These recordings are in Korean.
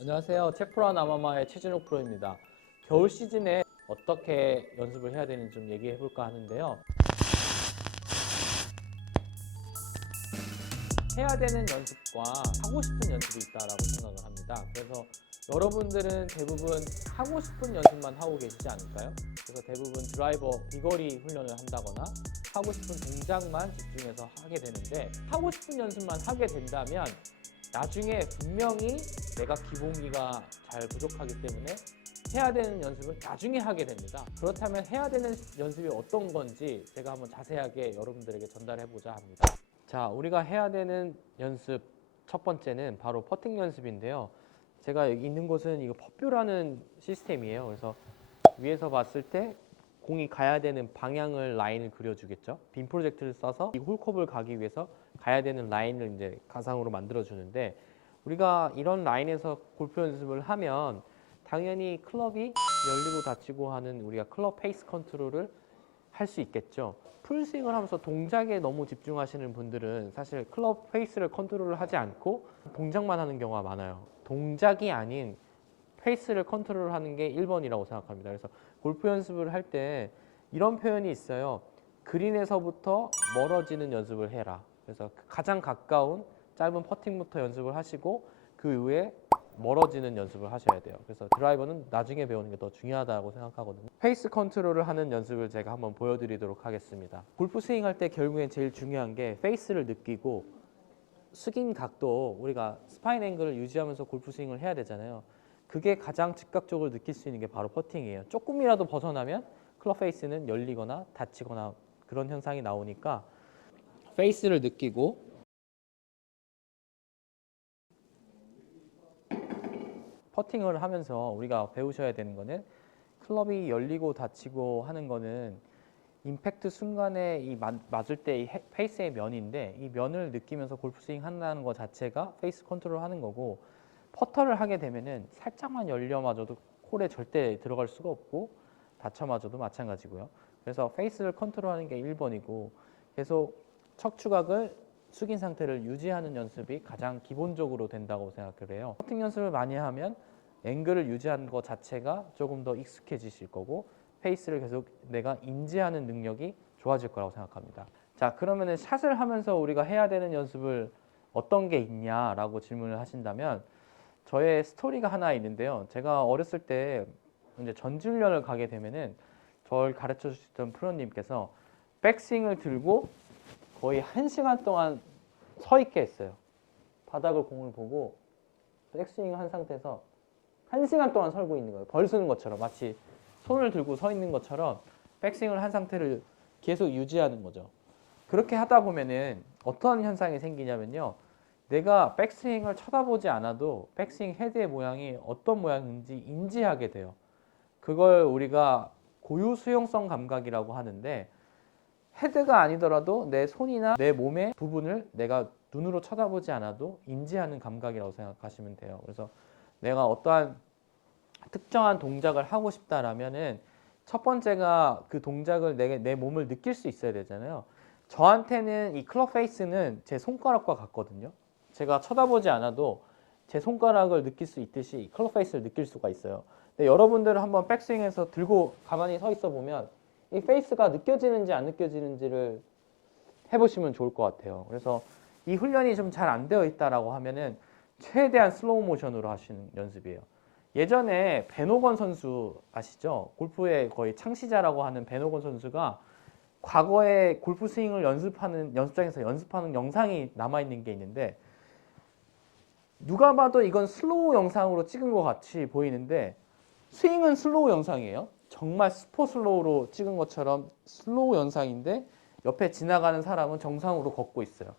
안녕하세요. 체프란 아마마의 최진욱 프로입니다. 겨울 시즌에 어떻게 연습을 해야 되는지 좀 얘기해 볼까 하는데요. 해야 되는 연습과 하고 싶은 연습이 있다라고 생각을 합니다. 그래서 여러분들은 대부분 하고 싶은 연습만 하고 계시지 않을까요? 그래서 대부분 드라이버 비거리 훈련을 한다거나 하고 싶은 동작만 집중해서 하게 되는데 하고 싶은 연습만 하게 된다면 나중에 분명히 내가 기본기가 잘 부족하기 때문에 해야 되는 연습을 나중에 하게 됩니다. 그렇다면 해야 되는 연습이 어떤 건지 제가 한번 자세하게 여러분들에게 전달해 보자 합니다. 자, 우리가 해야 되는 연습 첫 번째는 바로 퍼팅 연습인데요. 제가 여기 있는 곳은 이거 퍼뷰라는 시스템이에요. 그래서 위에서 봤을 때 공이 가야 되는 방향을 라인을 그려주겠죠. 빔 프로젝트를 써서 이 홀컵을 가기 위해서 가야 되는 라인을 이제 가상으로 만들어 주는데 우리가 이런 라인에서 골프 연습을 하면 당연히 클럽이 열리고 닫히고 하는 우리가 클럽 페이스 컨트롤을 할 수 있겠죠. 풀스윙을 하면서 동작에 너무 집중하시는 분들은 사실 클럽 페이스를 컨트롤을 하지 않고 동작만 하는 경우가 많아요. 동작이 아닌 페이스를 컨트롤하는 게 1번이라고 생각합니다. 그래서 골프 연습을 할 때 이런 표현이 있어요. 그린에서부터 멀어지는 연습을 해라. 그래서 가장 가까운 짧은 퍼팅부터 연습을 하시고 그 이후에 멀어지는 연습을 하셔야 돼요. 그래서 드라이버는 나중에 배우는 게 더 중요하다고 생각하거든요. 페이스 컨트롤을 하는 연습을 제가 한번 보여드리도록 하겠습니다. 골프 스윙 할 때 결국엔 제일 중요한 게 페이스를 느끼고 숙인 각도 우리가 스파인 앵글을 유지하면서 골프 스윙을 해야 되잖아요. 그게 가장 즉각적으로 느낄 수 있는 게 바로 퍼팅이에요. 조금이라도 벗어나면 클럽 페이스는 열리거나 닫히거나 그런 현상이 나오니까 페이스를 느끼고 퍼팅을 하면서 우리가 배우셔야 되는 거는 클럽이 열리고 닫히고 하는 거는 임팩트 순간에 이 맞, 맞을 때 이 페이스의 면인데 이 면을 느끼면서 골프 스윙 한다는 것 자체가 페이스 컨트롤 하는 거고 퍼터를 하게 되면은 살짝만 열려 맞아도 홀에 절대 들어갈 수가 없고 닫혀 맞아도 마찬가지고요. 그래서 페이스를 컨트롤하는 게 1번이고 계속 척추각을 숙인 상태를 유지하는 연습이 가장 기본적으로 된다고 생각을 해요. 퍼팅 연습을 많이 하면 앵글을 유지하는 것 자체가 조금 더 익숙해지실 거고 페이스를 계속 내가 인지하는 능력이 좋아질 거라고 생각합니다. 자, 그러면은 샷을 하면서 우리가 해야 되는 연습을 어떤 게 있냐라고 질문을 하신다면 저의 스토리가 하나 있는데요. 제가 어렸을 때 이제 전지훈련을 가게 되면은 저를 가르쳐 주셨던 프로님께서 백스윙을 들고 거의 한 시간 동안 서 있게 했어요. 바닥을 공을 보고 백스윙 한 상태에서 한 시간 동안 설고 있는 거예요. 벌 쓰는 것처럼 마치 손을 들고 서 있는 것처럼 백스윙을 한 상태를 계속 유지하는 거죠. 그렇게 하다 보면은 어떤 현상이 생기냐면요. 내가 백스윙을 쳐다보지 않아도 백스윙 헤드의 모양이 어떤 모양인지 인지하게 돼요. 그걸 우리가 고유 수용성 감각이라고 하는데 헤드가 아니더라도 내 손이나 내 몸의 부분을 내가 눈으로 쳐다보지 않아도 인지하는 감각이라고 생각하시면 돼요. 그래서 내가 어떠한 특정한 동작을 하고 싶다라면은 첫 번째가 그 동작을 내, 내 몸을 느낄 수 있어야 되잖아요. 저한테는 이 클럽 페이스는 제 손가락과 같거든요. 제가 쳐다보지 않아도 제 손가락을 느낄 수 있듯이 클럽 페이스를 느낄 수가 있어요. 근데 여러분들은 한번 백스윙에서 들고 가만히 서 있어 보면 이 페이스가 느껴지는지 안 느껴지는지를 해보시면 좋을 것 같아요. 그래서 이 훈련이 좀 잘 안 되어 있다라고 하면은 최대한 슬로우 모션으로 하시는 연습이에요. 예전에 베노건 선수 아시죠? 골프의 거의 창시자라고 하는 베노건 선수가 과거에 골프 스윙을 연습하는 연습장에서 연습하는 영상이 남아 있는 게 있는데 누가 봐도 이건 슬로우 영상으로 찍은 것 같이 보이는데 스윙은 슬로우 영상이에요. 정말 스포 슬로우로 찍은 것처럼 슬로우 영상인데 옆에 지나가는 사람은 정상으로 걷고 있어요.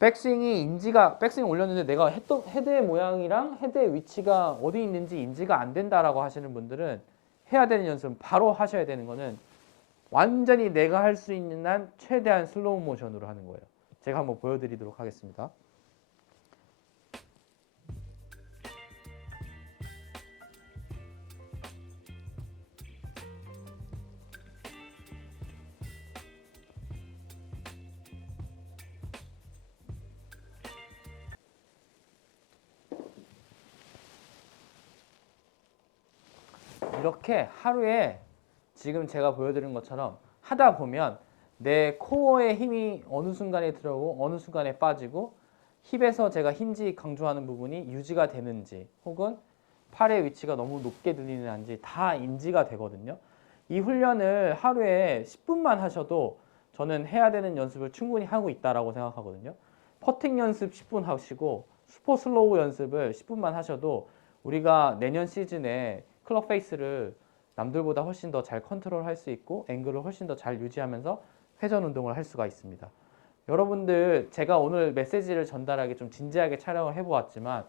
백스윙이 인지가 백스윙 올렸는데 내가 헤드, 헤드의 모양이랑 헤드의 위치가 어디 있는지 인지가 안 된다라고 하시는 분들은 해야 되는 연습은 바로 하셔야 되는 거는 완전히 내가 할 수 있는 한 최대한 슬로우 모션으로 하는 거예요. 제가 한번 보여드리도록 하겠습니다. 이렇게 하루에 지금 제가 보여드린 것처럼 하다 보면 내 코어의 힘이 어느 순간에 들어오고 어느 순간에 빠지고 힙에서 제가 힌지 강조하는 부분이 유지가 되는지 혹은 팔의 위치가 너무 높게 들리는지 다 인지가 되거든요. 이 훈련을 하루에 10분만 하셔도 저는 해야 되는 연습을 충분히 하고 있다라고 생각하거든요. 퍼팅 연습 10분 하시고 슈퍼 슬로우 연습을 10분만 하셔도 우리가 내년 시즌에 클럽 페이스를 남들보다 훨씬 더 잘 컨트롤 할 수 있고 앵글을 훨씬 더 잘 유지하면서 회전 운동을 할 수가 있습니다. 여러분들 제가 오늘 메시지를 전달하기 좀 진지하게 촬영을 해보았지만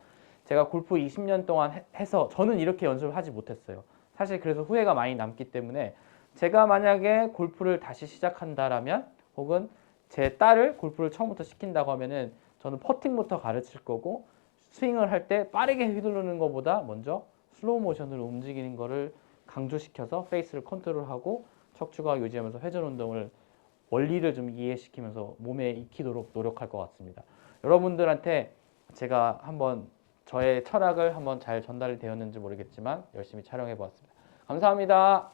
제가 골프 20년 동안 해- 해서 저는 이렇게 연습을 하지 못했어요. 사실 그래서 후회가 많이 남기 때문에 제가 만약에 골프를 다시 시작한다라면 혹은 제 딸을 골프를 처음부터 시킨다고 하면은 저는 퍼팅부터 가르칠 거고 스윙을 할 때 빠르게 휘두르는 것보다 먼저 슬로우 모션으로 움직이는 거를 강조시켜서 페이스를 컨트롤하고 척추가 유지하면서 회전 운동을 원리를 좀 이해시키면서 몸에 익히도록 노력할 것 같습니다. 여러분들한테 제가 한번 저의 철학을 한번 잘 전달이 되었는지 모르겠지만 열심히 촬영해 보았습니다. 감사합니다.